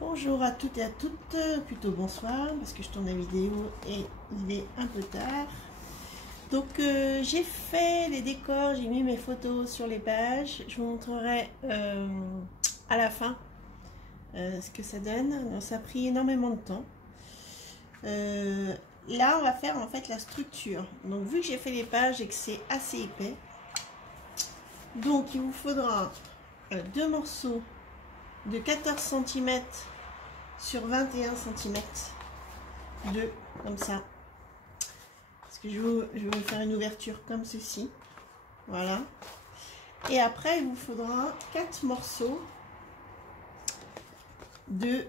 Bonjour à toutes et à toutes, plutôt bonsoir parce que je tourne la vidéo et il est un peu tard. Donc j'ai fait les décors, j'ai mis mes photos sur les pages, je vous montrerai à la fin ce que ça donne. Donc, ça a pris énormément de temps. Là on va faire en fait la structure. Donc vu que j'ai fait les pages et que c'est assez épais, donc il vous faudra deux morceaux de 14 cm sur 21 cm, deux comme ça, parce que je vais faire une ouverture comme ceci, voilà. Et après il vous faudra 4 morceaux de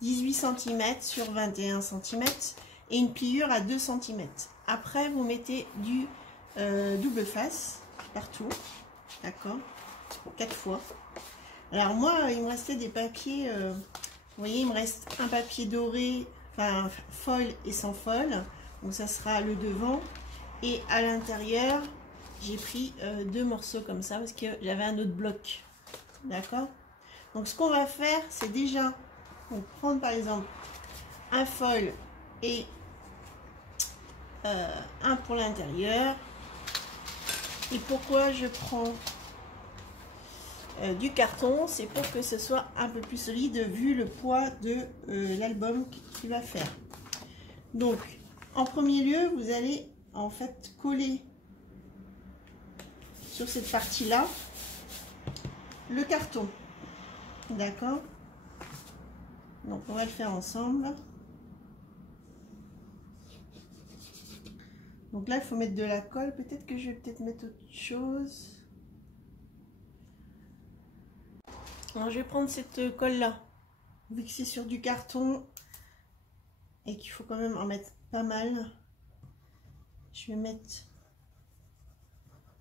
18 cm sur 21 cm et une pliure à 2 cm. Après vous mettez du double face partout, d'accord, pour 4 fois. Alors moi, il me restait des papiers, vous voyez, il me reste un papier doré, enfin foil et sans foil, donc ça sera le devant. Et à l'intérieur, j'ai pris deux morceaux comme ça parce que j'avais un autre bloc, d'accord. Donc ce qu'on va faire, c'est déjà prendre par exemple un foil et un pour l'intérieur. Et pourquoi je prends du carton, c'est pour que ce soit un peu plus solide vu le poids de l'album qu'il va faire. Donc en premier lieu, vous allez en fait coller sur cette partie là le carton, d'accord. Donc on va le faire ensemble. Donc là il faut mettre de la colle, peut-être que je vais mettre autre chose. Alors je vais prendre cette colle là, vu que c'est sur du carton et qu'il faut quand même en mettre pas mal. Je vais mettre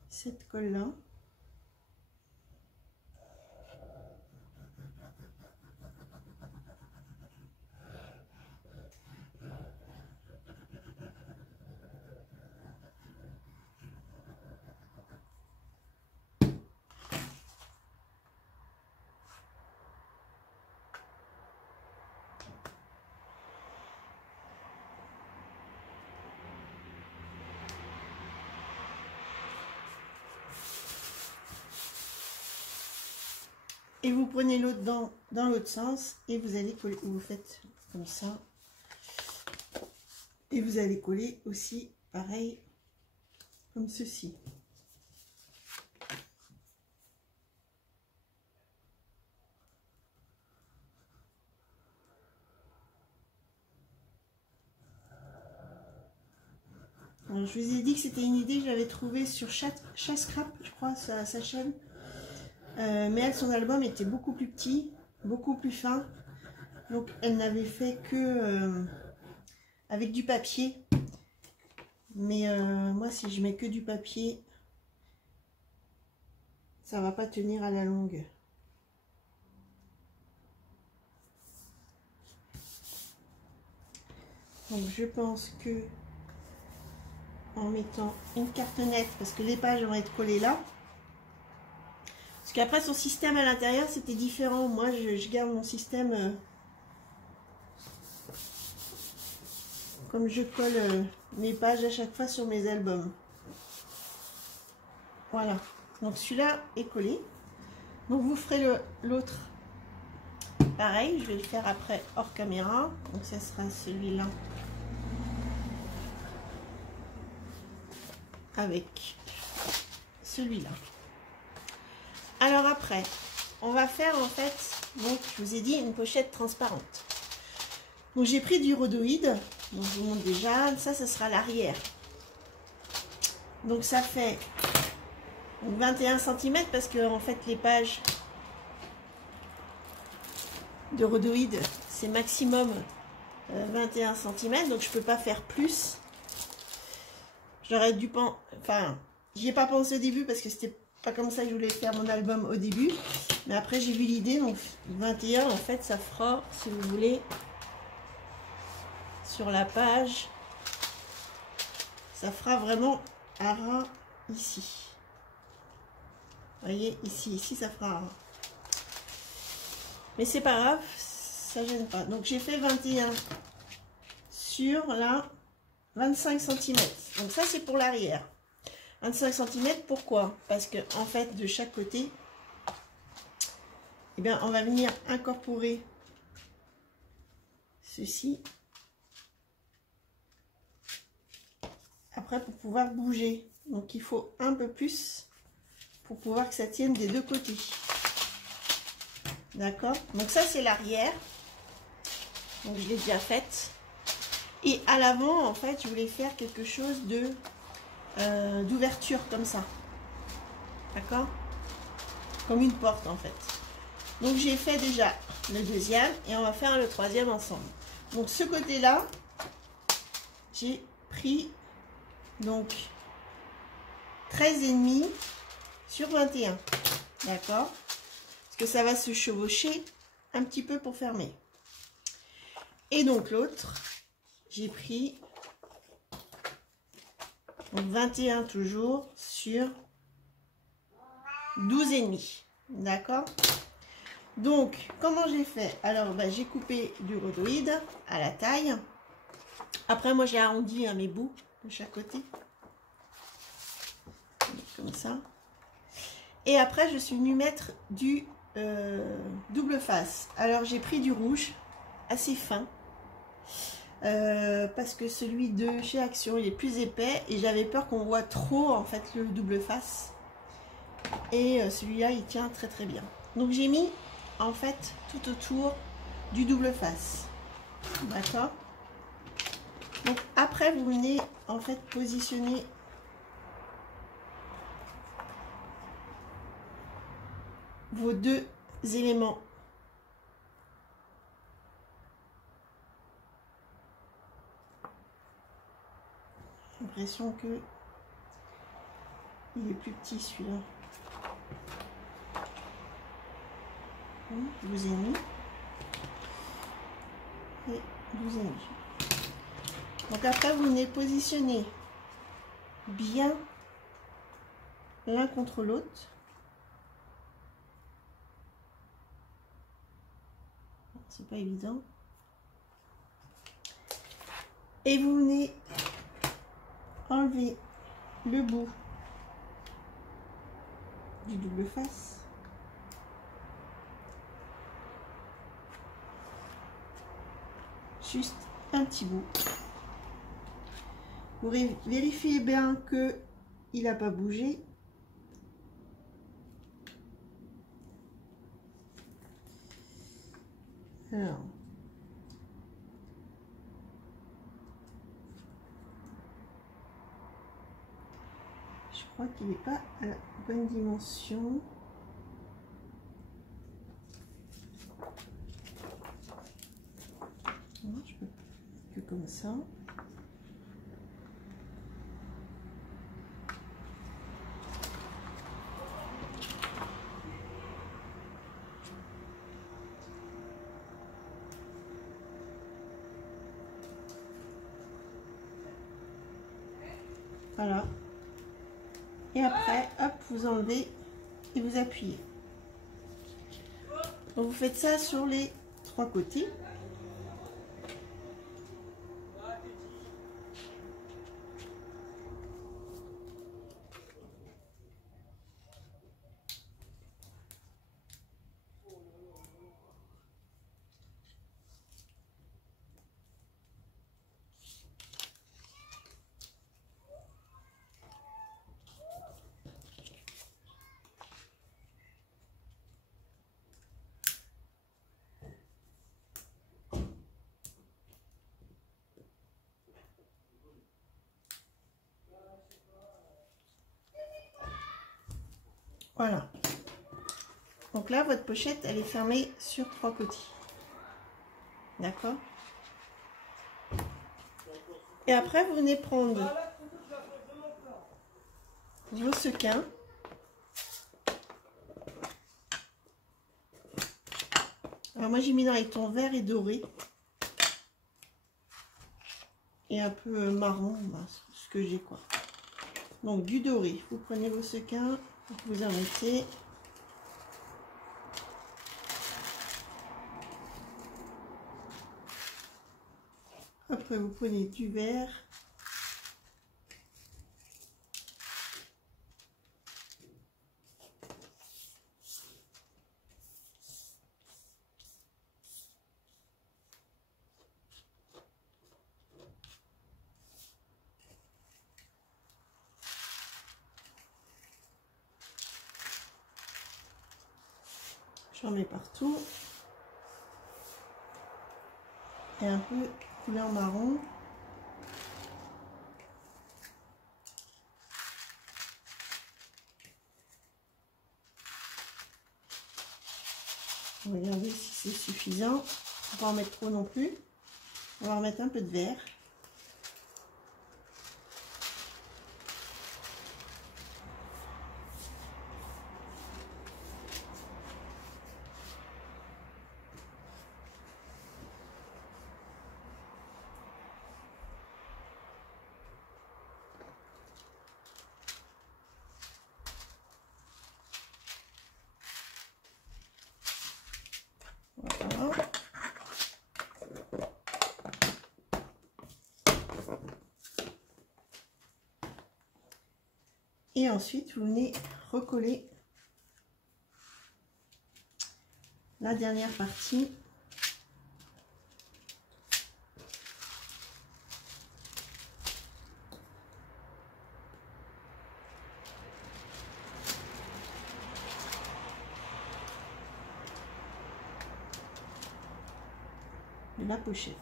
cette colle là. Et vous prenez l'autre dans l'autre sens et vous allez coller, vous faites comme ça. Et vous allez coller aussi pareil comme ceci. Alors, je vous ai dit que c'était une idée que j'avais trouvée sur Chascrap, je crois, sa chaîne. Mais elle, son album était beaucoup plus petit, beaucoup plus fin. Donc elle n'avait fait que avec du papier. Mais moi, si je mets que du papier, ça va pas tenir à la longue. Donc je pense que en mettant une cartonnette, parce que les pages vont être collées là. Parce qu'après son système à l'intérieur c'était différent. Moi je garde mon système comme je colle mes pages à chaque fois sur mes albums. Voilà, donc celui-là est collé. Donc vous ferez l'autre pareil, je vais le faire après hors caméra. Donc ça sera celui-là avec celui-là. Alors après, on va faire en fait, donc je vous ai dit, une pochette transparente. Donc j'ai pris du rhodoïde, donc je vous montre déjà, ça sera l'arrière. Donc ça fait 21 cm parce que en fait les pages de rhodoïde c'est maximum 21 cm, donc je peux pas faire plus. J'aurais dû penser, enfin j'y ai pas pensé au début parce que c'était pas comme ça que je voulais faire mon album au début, mais après j'ai vu l'idée, donc 21 en fait ça fera, si vous voulez, sur la page, ça fera vraiment un ras ici. Vous voyez, ici ça fera un ras. Mais c'est pas grave, ça gêne pas. Donc j'ai fait 21 sur la 25 cm. Donc ça c'est pour l'arrière. 25 cm, pourquoi? Parce que en fait de chaque côté, eh bien, on va venir incorporer ceci. Après pour pouvoir bouger. Donc il faut un peu plus pour pouvoir que ça tienne des deux côtés. D'accord? Donc ça c'est l'arrière. Donc je l'ai déjà faite. Et à l'avant, en fait, je voulais faire quelque chose de d'ouverture comme ça. D'accord? Comme une porte en fait. Donc j'ai fait déjà le deuxième et on va faire le troisième ensemble. Donc ce côté-là, j'ai pris donc 13,5 sur 21. D'accord? Parce que ça va se chevaucher un petit peu pour fermer. Et donc l'autre, j'ai pris donc 21 toujours sur 12,5. D'accord? Donc, comment j'ai fait? Alors, bah, j'ai coupé du rhodoïde à la taille. Après, moi, j'ai arrondi mes bouts de chaque côté. Comme ça. Et après, je suis venue mettre du double face. Alors, j'ai pris du rouge assez fin. Parce que celui de chez Action, il est plus épais. Et j'avais peur qu'on voit trop, en fait, le double face. Et celui-là, il tient très très bien. Donc, j'ai mis, en fait, tout autour du double face. D'accord? Donc, après, vous venez, en fait, positionner vos deux éléments. J'ai l'impression que il est plus petit celui-là. 12,5 et 12,5. Donc après, vous venez positionner bien l'un contre l'autre. C'est pas évident. Et vous venez enlever le bout du double face. Juste un petit bout. Vous vérifiez bien que il n'a pas bougé. Alors, je crois qu'il n'est pas à la bonne dimension. Non, je peux que comme ça. Voilà. Et après, hop, vous enlevez et vous appuyez. Donc vous faites ça sur les trois côtés. Voilà. Donc là, votre pochette, elle est fermée sur trois côtés. D'accord? Et après, vous venez prendre vos sequins. Alors moi, j'ai mis dans les tons vert et doré. Et un peu marron, ce que j'ai quoi. Donc du doré. Vous prenez vos sequins, vous en mettez. Après, vous prenez du vert. J'en mets partout. Et un peu couleur marron. Regardez si c'est suffisant. On ne va pas en mettre trop non plus. On va remettre un peu de vert. Voilà. Et ensuite, vous venez recoller la dernière partie. De la pochette.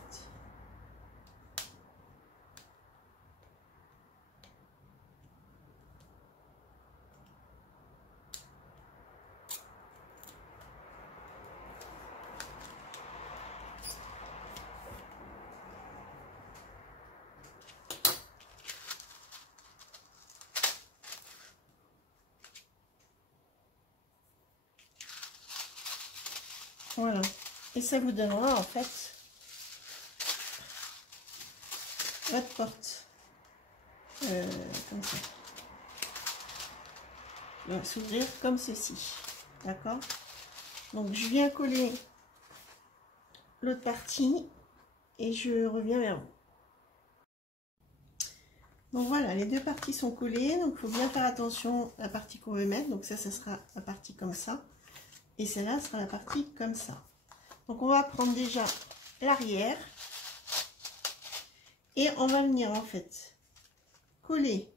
Voilà. Et ça vous donnera en fait votre porte. Comme ça. Il va s'ouvrir comme ceci. D'accord? Donc je viens coller l'autre partie et je reviens vers vous. Donc voilà, les deux parties sont collées. Donc il faut bien faire attention à la partie qu'on veut mettre. Donc ça sera la partie comme ça. Et celle-là sera la partie comme ça. Donc on va prendre déjà l'arrière. Et on va venir en fait coller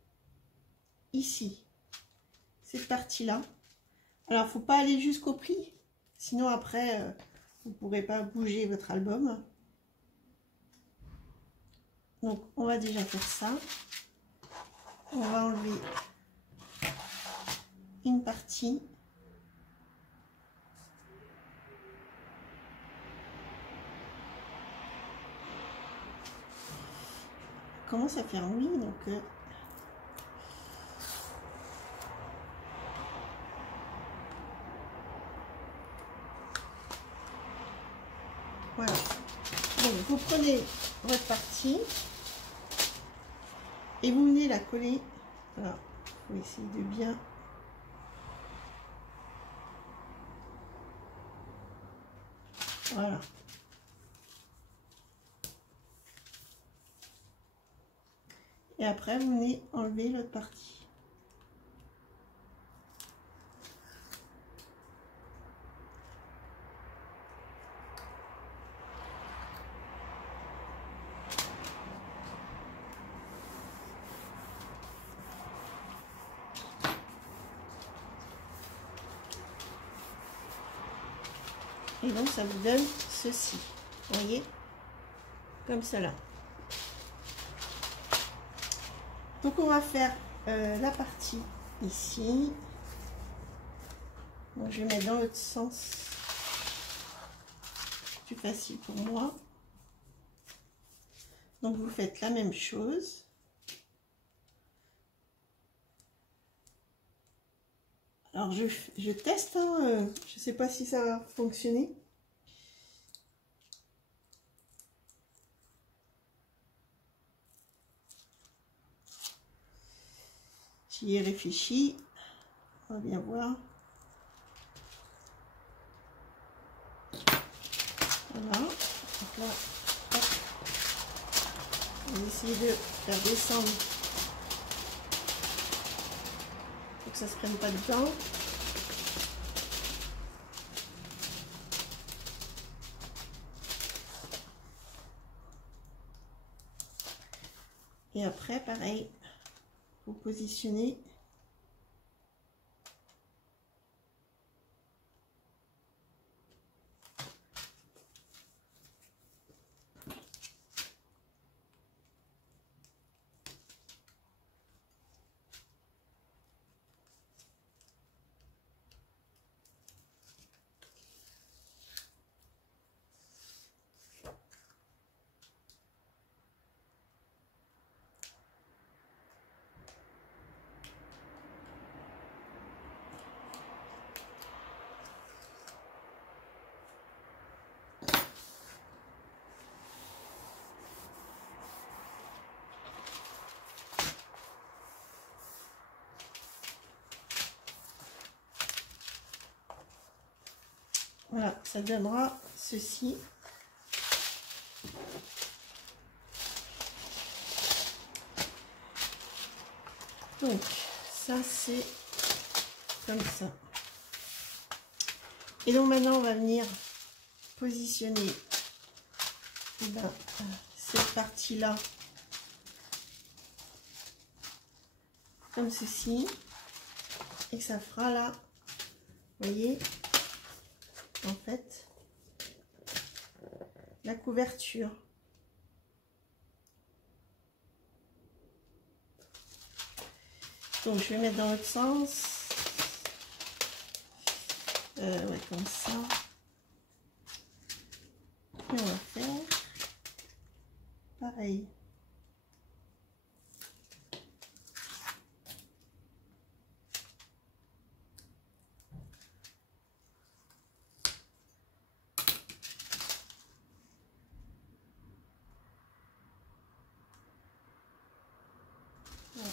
ici cette partie-là. Alors, faut pas aller jusqu'au pli. Sinon après, vous ne pourrez pas bouger votre album. Donc on va déjà faire ça. On va enlever une partie. Commence à faire nuit, donc voilà. Donc vous prenez votre partie et vous venez la coller. Voilà, il faut essayer de bien. Voilà. Et après, vous venez enlever l'autre partie. Et donc, ça vous donne ceci. Vous voyez? Comme cela. Donc, on va faire la partie ici. Donc, je vais mettre dans l'autre sens. Plus facile pour moi. Donc, vous faites la même chose. Alors, je teste. Hein, je ne sais pas si ça va fonctionner. J'y ai réfléchi. On va bien voir. Voilà. Donc là, On va essayer de faire descendre pour que ça se prenne pas dedans. Et après, pareil, vous positionnez. Voilà, ça donnera ceci. Donc, ça c'est comme ça. Et donc maintenant, on va venir positionner cette partie-là comme ceci. Et ça fera là, vous voyez, en fait, la couverture. Donc je vais mettre dans l'autre sens. Ouais, comme ça. Et on va faire pareil. Voilà.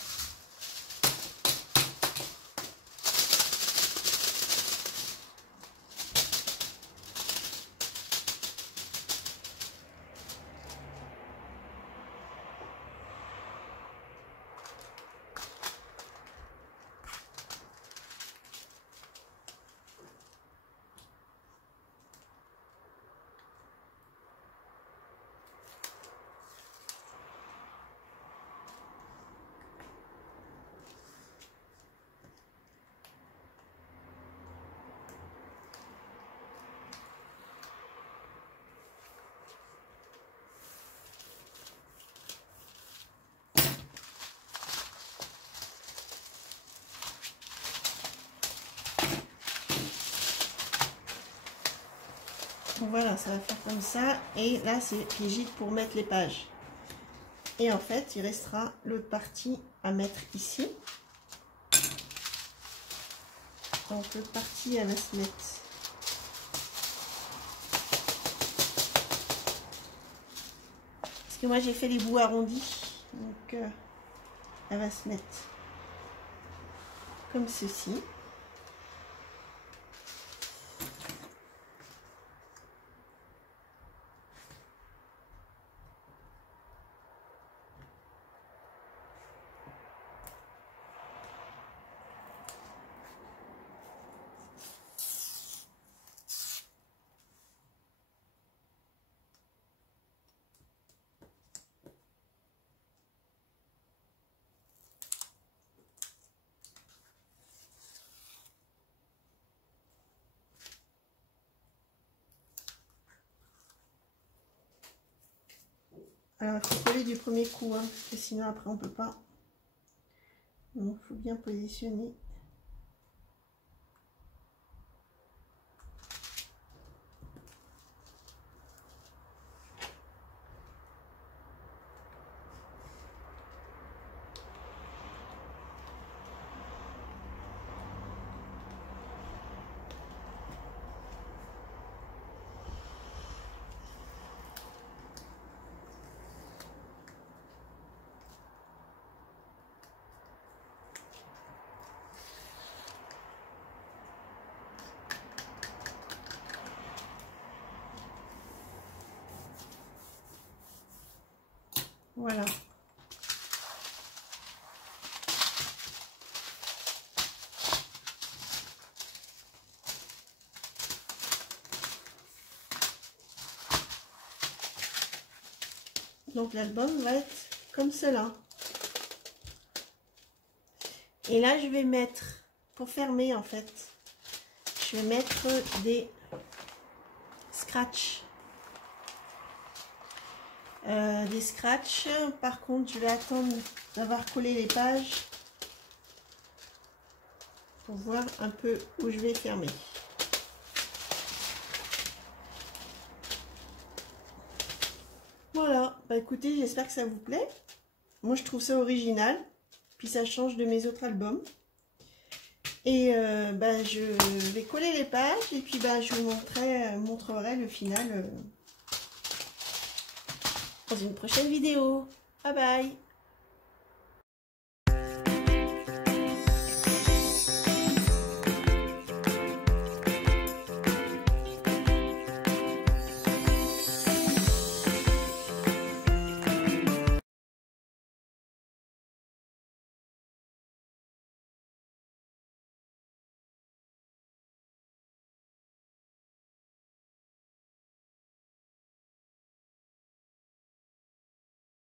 Donc voilà, ça va faire comme ça. Et là, c'est rigide pour mettre les pages. Et en fait, il restera l'autre partie à mettre ici. Donc l'autre partie, elle va se mettre parce que moi j'ai fait les bouts arrondis. Donc elle va se mettre comme ceci. Alors il faut coller du premier coup, hein, parce que sinon après on peut pas. Donc il faut bien positionner. Voilà. Donc l'album va être comme cela. Et là, je vais mettre, pour fermer en fait, je vais mettre des scratchs. Des scratchs. Par contre, je vais attendre d'avoir collé les pages pour voir un peu où je vais fermer. Voilà, bah écoutez, j'espère que ça vous plaît. Moi, je trouve ça original. Puis ça change de mes autres albums. Et bah, je vais coller les pages et puis bah, je vous montrerai le final dans une prochaine vidéo. Bye bye!